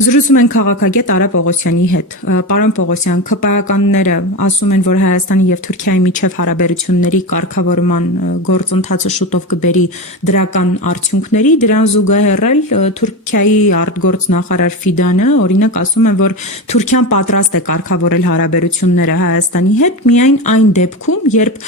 Զրուցում են քաղաքագետ Արա Պողոսյանի հետ։ Պարոն Պողոսյան, ԿՊԱ-ականները ասում են, որ Հայաստանի եւ Թուրքիայի միջև հարաբերությունների կարգավորման գործընթացը շուտով կբերի դրական արդյունքների, դրան զուգահեռ էլ Թուրքիայի արտգործնախարար Ֆիդանը օրինակ ասում է, որ Թուրքիան պատրաստ է կարգավորել հարաբերությունները Հայաստանի հետ միայն այն դեպքում, երբ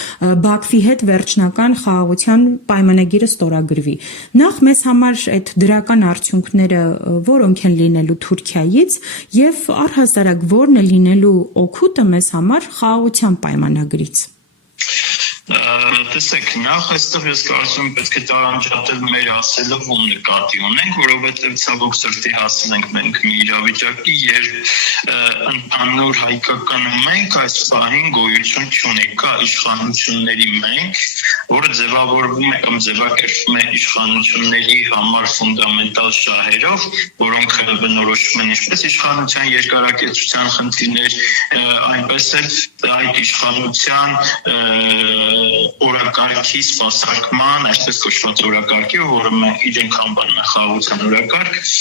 Բաքվի հետ վերջնական խաղաղության պայմանագիրը ստորագրվի։ Նախ մեզ համար այդ դրական արդյունքները որոնք են լինելու Թուրքիայից եւ առհասարակ որն է լինելու օգուտը մեզ համար խաղաղության պայմանագրից։ Տեսեք, նախ այստեղ ես կարծում եմ պետք է տարանջատել մեր ասելը ու նկատի ունենք, որովհետև ցավոք սրտի հասել ենք մենք մի իրավիճակի, երբ ընդհանուր հայկականը մենք այս պահին գոյություն չունի, կա իշխանությունների մենք, որը ձևավորվում է կամ ձևակերպվում է իշխանությունների համար ֆունդամենտալ շահերով, որոնք բնորոշվում են ինչպես իշխանության երկարակեցության խնդիրներ, այնպես էլ այդ իշխանության օրակարգի սպասարկման, այսպես կոչված օրակարգի, որը մենք իրենք անվանում ենք խաղաղության օրակարգ,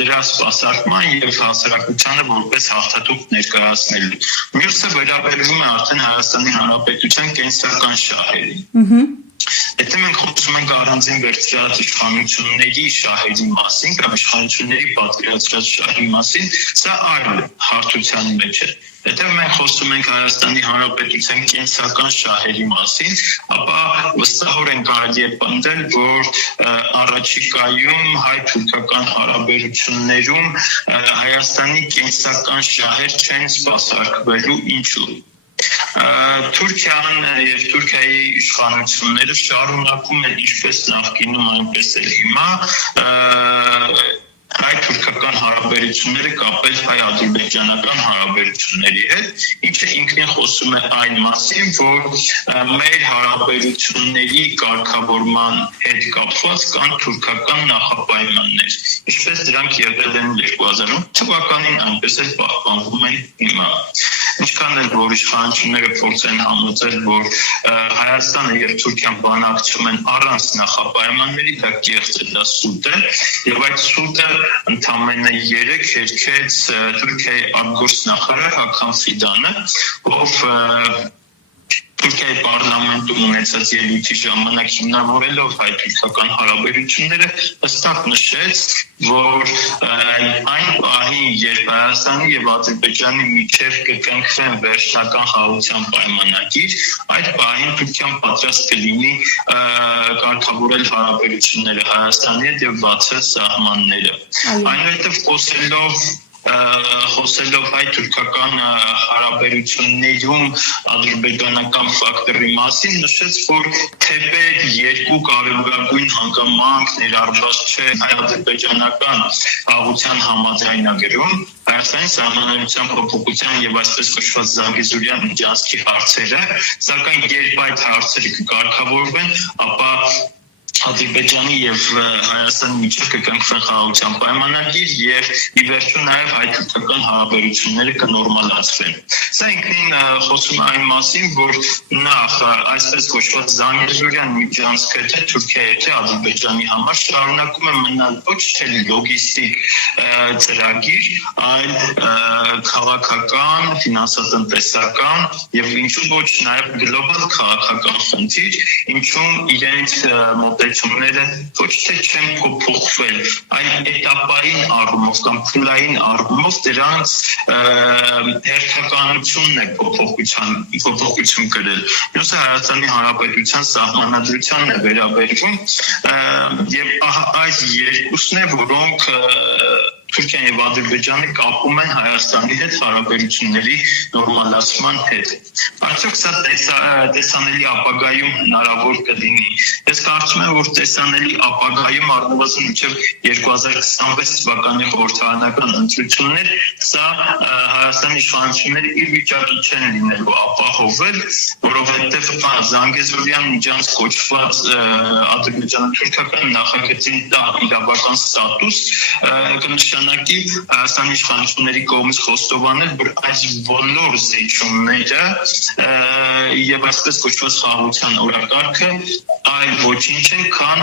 դրա սպասարկման եւ հասարակությանը որպես հաղթատուկ ներկայացնելու։ Մյուսը վերաբերվում է արդեն Հայաստանի Հանրապետության կենսական շահերին։ Եթե մենք խոսում ենք առանձին վերցրած իշխանությունների շահերի մասին կամ իշխանությունների պատկերացրած շահի մասին, սա այլ հարթության մեջ է։ Եթե մենք խոսում ենք Հայաստանի Հանրապետության կենսական շահերի մասին, ապա վստահորեն կարելի է պնդել, որ առաջիկայում հայ-թուրքական հարաբերություններում Հայաստանի կենսական շահեր չեն սպասարկվելու ինչու։ Թուրքիան եւ Թուրքիայի իշխանությունները շարունակում են ինչպես նախկինում, այնպես էլ հիմա հայ-թուրքական հարաբերությունները կապել հայ-ադրբեջանական հարաբերությունների հետ, ինչը ինքնին խոսում է այն մասին, որ մեր հարաբերությունների կարգավորման հետ կապված կան թուրքական նախապայմաններ, ինչպես դրանք եղել են 2008 թվականին, այնպես էլ պահպանվում են հիմա։ Ինչքան էլ որ իշխանությունները փորձեն համոզել, որ Հայաստանը եւ Թուրքիան բանակցում են առանց նախապայմանների, դա կեղծ է, դա սուտ է, եւ այդ սուտը ընդամենը 3 հերքեց Թուրքիայի արտգործնախարար Հական Ֆիդանը, ով Թուրքիայի պարլամենտում ունեցած ելույթի ժամանակ հիմնավորելով հայ-թուրքական հարաբերությունները հստակ նշեց, որ այն պահին, երբ Հայաստանի եւ Ադրբեջանի միջև կկնքվեն վերջնական խաղաղության պայմանագիր, այդ պահին Թուրքիան պատրաստ կլինի կարգավորել հարաբերությունները Հայաստանի հետ եւ բացել սահմանները։ Այնուհետեւ խոսելով հայ-թուրքական հարաբերություններում ադրբեջանական ֆակտորի մասին նշեց, որ թեպետ երկու կարևորագույն հանգամանք ներառված չէ հայ-ադրբեջանական խաղաղության համաձայնագրում, Հայաստանի սահմանադրության փոփոխության եւ այսպես կոչված Զանգեզուրյան միջանցքի հարցերը, սակայն երբ այդ հարցերը կկարգավորվեն, ապա Ադրբեջանի եւ Հայաստանի միջև կկնքվեն խաղաղության պայմանագիր եւ ի վերջո նաեւ հայ-թուրքական հարաբերությունները կնորմալացվեն։ Սա ինքնին խոսում է այն մասին, որ նախ այսպես կոչված Զանգեզուրյան միջանցքը թե Թուրքիայի թե Ադրբեջանի համար շարունակում է մնալ ոչ թե լոգիստիկ ծրագիր, այլ քաղաքական, ֆինանսատնտեսական եւ ինչու ոչ նաեւ գլոբալ քաղաքական խնդիր, ինչում իրենց մոտեցումները ոչ թե չեն փոփոխվել, այլ էտապային առումով կամ փուլային առումով դրանց հերթականությունն է փոփոխություն կրել։ Մյուսը Հայաստանի Հանրապետության սահմանադրությանն է վերաբերվում եւ այս երկուսն է, որոնք Թուրքիան եւ Ադրբեջանը կապում են Հայաստանի հետ հարաբերությունների նորմալացման հետ։ Արդյոք սա տեսանելի ապագայում հնարավոր կլինի։ Ես կարծում եմ, որ տեսանելի ապագայում առնվազն մինչև 2026 թվականի խորհրդարանական ընտրություններ սա Հայաստանի իշխանությունները իր վիճակի չեն լինելու ապահովել, որովհետև Զանգեզուրյան միջանց կոչված ադրբեջանա-թուրքական նախագծին դա իրավական ստատուս կնշանակի Հայաստանի իշխանությունների կողմից խոստովանել, որ այս բոլոր զիջումները եւ այսպես կոչված խաղաղության օրակարգը այլ ոչինչ են, քան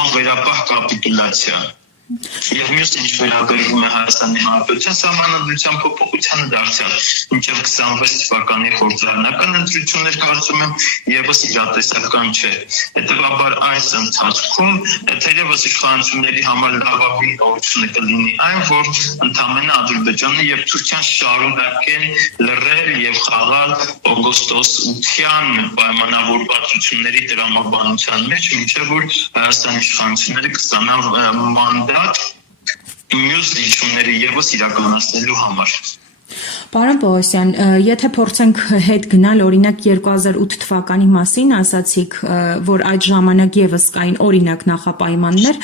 անվերապահ կապիտուլյացիա։ Եվ մյուս ինչ վերաբերում է Հայաստանի Հանրապետության սահմանադրության փոփոխությանը դարձյալ մինչև 26 թվականի խորհրդարանական ընտրություններ կարծում եմ եւս իրատեսական չէ։ Հետևաբար այս ընթացքում թերևս իշխանությունների համար լավագույն օրությունը կլինի այն, որ ընդամենը Ադրբեջանը եւ Թուրքիան շարունակեն լռել եւ խաղալ օգոստոս 8-յան պայմանավորվածությունների տրամաբանության մեջ, մինչեւ որ Հայաստանի իշխանությունները կստանան մանդատ մյուս դիժոնների եւս իրականացնելու համար։ Պարոն Պողոսյան, եթե փորձենք հետ գնալ օրինակ 2008 թվականի մասին, ասացիք, որ այդ ժամանակ եւս կային օրինակ նախապայմաններ,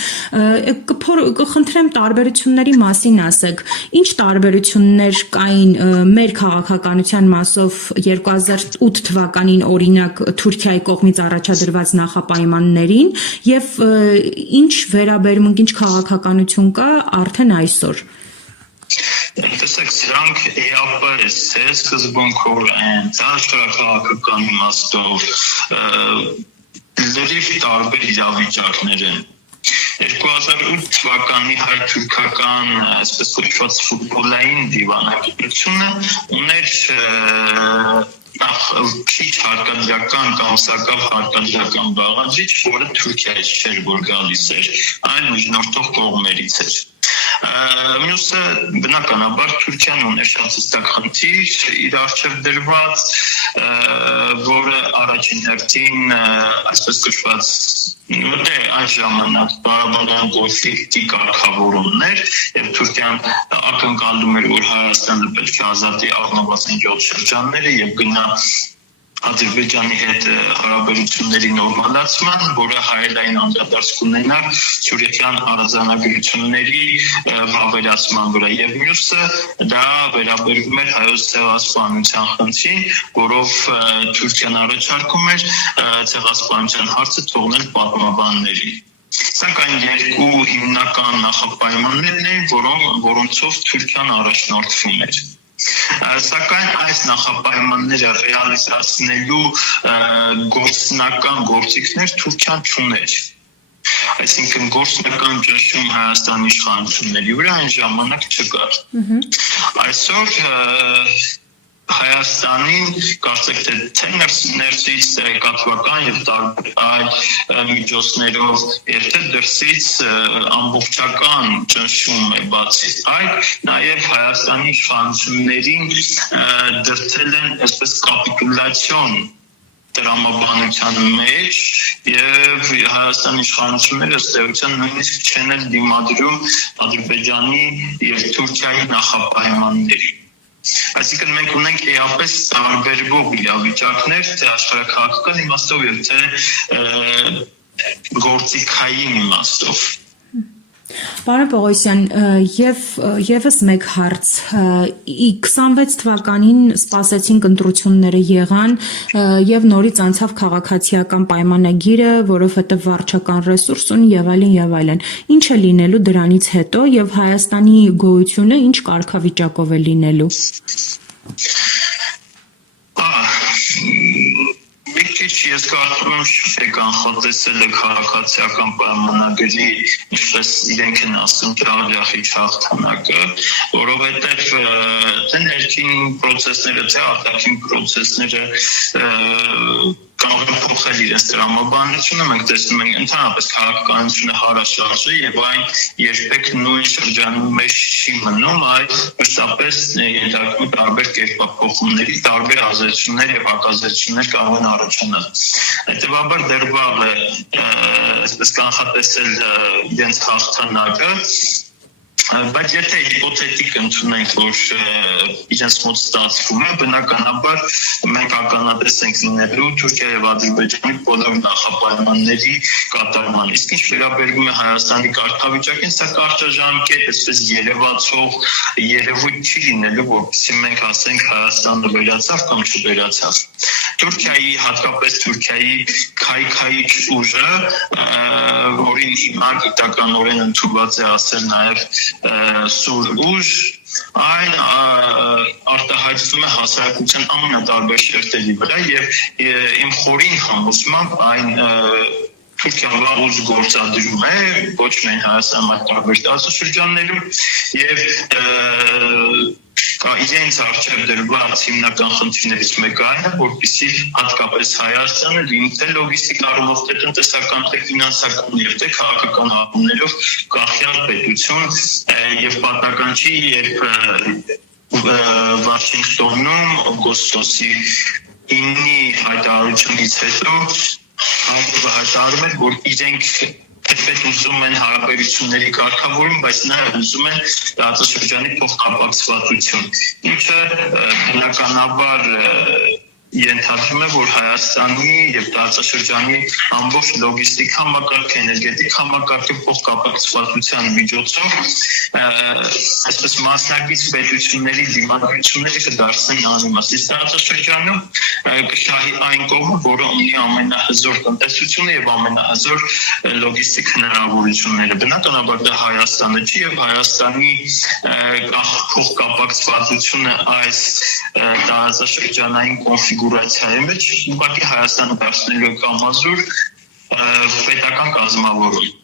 կխնդրեմ տարբերությունների մասին ասեք, ինչ տարբերություններ կային մեր քաղաքականության մասով 2008 թվականին օրինակ Թուրքիայի կողմից առաջադրված նախապայմաններին եւ ինչ վերաբերմունք, ինչ քաղաքականություն կա արդեն այսօր։ Տեսեք, սրանք էապես է սկզբունքով են, աշխարհաքաղաքական իմաստով լրիվ տարբեր իրավիճակներ են։ 2008 թվականի հայ-թուրքական, այսպես կոչված ֆուտբոլային դիվանագիտությունը ուներ քիչ հարկադրական կամ սակավ հարկադրական բաղադրիչ, որը Թուրքիայից չէր, որ գալիս էր, այլ միջնորդող կողմերից էր։ Մյուսը բնականաբար Թուրքիան ուներ շատ հստակ խնդիր իր առջև դրված, որը առաջին հերթին այսպես կոչված այս ժամանակ Ղարաբաղյան կոնֆլիկտի կարգավորումներ եւ Թուրքիան ակնկալում էր, որ Հայաստանը պետք է ազատի առնվազն 7 շրջանները եւ գնա Ադրբեջանի հետ հարաբերությունների նորմալացման, որը հայելային անդրադարձ կունենար Սյուրիական հարազանագրությունների վավերացման վրա եւ մյուսը դա վերաբերում էր հայոց ցեղասպանության խնդրին, որով Թուրքիան առաջարկում էր ցեղասպանության հարցը թողնել պատմաբանների։ Սրանք այն երկու հիմնական նախապայմաններն են, որոնցով Թուրքիան առաջնորդվում էր։ Սակայն այս նախապայմանները ռեալիզացնելու գործնական գործիքներ Թուրքիան չուներ։ Այսինքն գործնական ճնշում Հայաստանի իշխանությունների վրա այն ժամանակ չկար։ Այսօր Հայաստանին կարծեք թե ներսից տեղեկատվական եւ տարբեր այլ միջոցներով եւ թե դրսից ամբողջական ճնշում է բացի այդ նաեւ Հայաստանի իշխանություններին դրդել են այսպես կապիտուլյացիոն տրամաբանության մեջ եւ Հայաստանի իշխանությունները ըստ էության նույնիսկ չեն էլ դիմադրում Ադրբեջանի եւ Թուրքիայի նախապայմաններին։ Այսինքն մենք ունենք էապես տարբերվող իրավիճակներ, թե աշխարհաքաղաքական իմաստով եւ թե գործիքային իմաստով։ Պարոն Պողոսյան, եւս մեկ հարց, 26 թվականին սպասեցինք ընտրությունները եղան եւ նորից անցավ քաղաքացիական պայմանագիրը, որովհետեւ վարչական ռեսուրս ունի եւ այլն։ Ինչ է լինելու դրանից հետո եւ Հայաստանի գոյությունը ինչ կարգավիճակով է լինելու։ Ես կարծում եմ շուտ կանխատեսել է քաղաքացիական պայմանագրի, ինչպես իրենք են ասում, ջրախիչ հաղթանակը, որովհետև թե ներքին պրոցեսները, թե արտաքին պրոցեսները կարող են փոխել իրենց տրամաբանությունը, մենք տեսնում ենք ընդհանրապես քաղաքականությունը հարաշարժ է եւ այն երբեք նույն շրջանում մեջ չի մնում, այլ մշտապես ենթարկվում է տարբեր կերպափոխումների, տարբեր ազդեցություններ եւ հակազդեցություններ կարող են առաջանալ։ Հետևաբար դեռ վաղ է այսպես կանխատեսել իրենց հաղթանակը, բայց եթե հիպոթետիկ ընդունենք, որ իրենց մոտ ստացվում է, բնականաբար մենք ականատես ենք լինելու Թուրքիա եւ Ադրբեջանի բոլոր նախապայմանների կատարման։ Իսկ ինչ վերաբերում է Հայաստանի կարգավիճակին, սա կարճաժամկետ, այսպես երևացող երևույթ չի լինելու, որպեսզի մենք ասենք Հայաստանը վերացավ կամ չվերացավ։ Թուրքիայի, հատկապես Թուրքիայի քայքայիչ ուժը, որին հիմա գիտականորեն ընդունված է ասել նաեւ սուր ուժ, այն արտահայտվում է հասարակության ամենատարբեր շերտերի վրա եւ իմ խորին համոզմամբ այն Թուրքիան լավուց գործադրում է ոչ միայն Հայաստանում, այլ տարբեր տարածաշրջաններում եւ իրենց արժեվ դրված հիմնական խնդիրներից մեկը այն է, որպեսզի հատկապես Հայաստանը լինի թե լոգիստիկ առումով, թե տնտեսական, թե ֆինանսական եւ թե քաղաքական առումներով կախյալ պետություն եւ պատահական չի, երբ Վաշինգտոնում օգոստոսի 9-ի հայտարարությունից հետո հայտարարում է, որ իրենք թեպետ ուզում են հարաբերությունների կարգավորում, բայց նաև ուզում են տարածաշրջանի փոխկապակցվածություն, ինչը բնականաբար ենթադրում է, որ Հայաստանի եւ տարածաշրջանի ամբողջ լոգիստիկ համակարգ, էներգետիկ համակարգի փոխկապակցվածության միջոցով այսպես մասնակից պետությունների դիմադրությունները կդարձնեն անիմաստ։ Տարածաշրջանում կշահի այն կողմը, որը ունի ամենահզոր տնտեսությունը եւ ամենահզոր լոգիստիկ հնարավորությունները։ Բնականաբար դա Հայաստանը չի եւ Հայաստանի փոխկապակցվածությունը այս տարածաշրջանային կոնֆիգուրացիայի մեջ ուղղակի Հայաստանը դարձնելու կամազուր պետական կազմավորում։